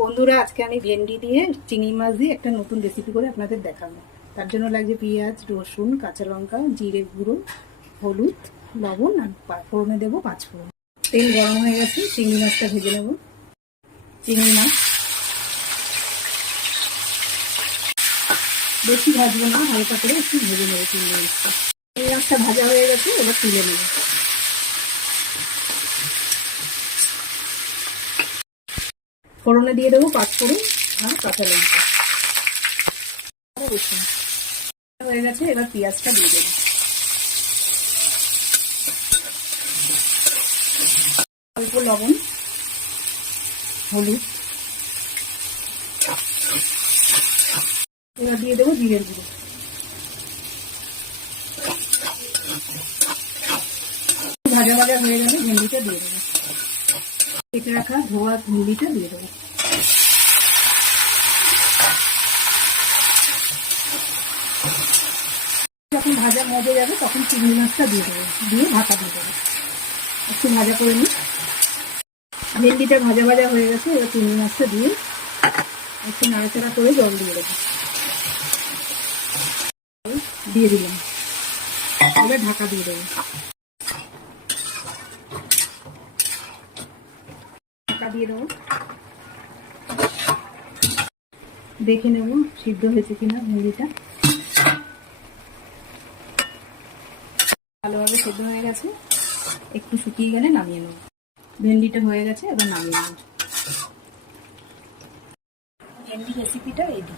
বন্ধুরা, আজকে আমি ভেন্ডি দিয়ে চিংড়ি মাছ দিয়ে একটা নতুন রেসিপি করে আপনাদের দেখাবো। তার জন্য লাগছে পেঁয়াজ, রসুন, কাঁচা লঙ্কা, জিরে গুঁড়ো, হলুদ, লবণ, আর ফোড়নে দেবো পাঁচ ফোড়ন। তেল গরম হয়ে গেছে, চিংড়ি মাছটা ভেজে নেব। চিংড়ি মাছ। বেশি ভাজবো না, হালকা করে একটু ভেজে নেব চিংড়ি মাছটা। চিংড়ি মাছটা ভাজা হয়ে গেছে, এবার তুলে নেব। ফোড়নে দিয়ে দেবো, পাঁচ ফোড়ন আর কাঁচা লঙ্কা। হয়ে গেছে, এবার পেঁয়াজটা দিয়ে দেবো। অল্প লবণ, হলুদ। এবার দিয়ে দেবো জিরের গুঁড়ো। ভাজা ভাজা হয়ে গেলে ভেন্ডিটা দিয়ে দেবো। কেটে রাখা ধোয়া ভেন্ডিটা দিয়ে দেবো। যখন ভাজা মজে যাবে, তখন চিংড়ি মাছটা দিয়ে দেবো। দিয়ে ঢাকা দিয়ে দেবো। একটু ভাজা করে নিই। ভেন্ডিটা ভাজা ভাজা হয়ে গেছে, এবার চিংড়ি মাছটা দিয়ে একটু নাড়াচাড়া করে জল দিয়ে দেবো। দিয়ে দিলাম। এবার ঢাকা দিয়ে দেবো। ঢাকা দিয়ে দেবো। দেখে নেব সিদ্ধ হয়েছে কিনা ভেন্ডিটা ভালোভাবে সেদ্ধ হয়ে গেছে। একটু শুকিয়ে গেলে নামিয়ে নেব। ভেন্ডিটা হয়ে গেছে, এবার নামিয়ে নেব। ভেন্ডি রেসিপিটা রেডি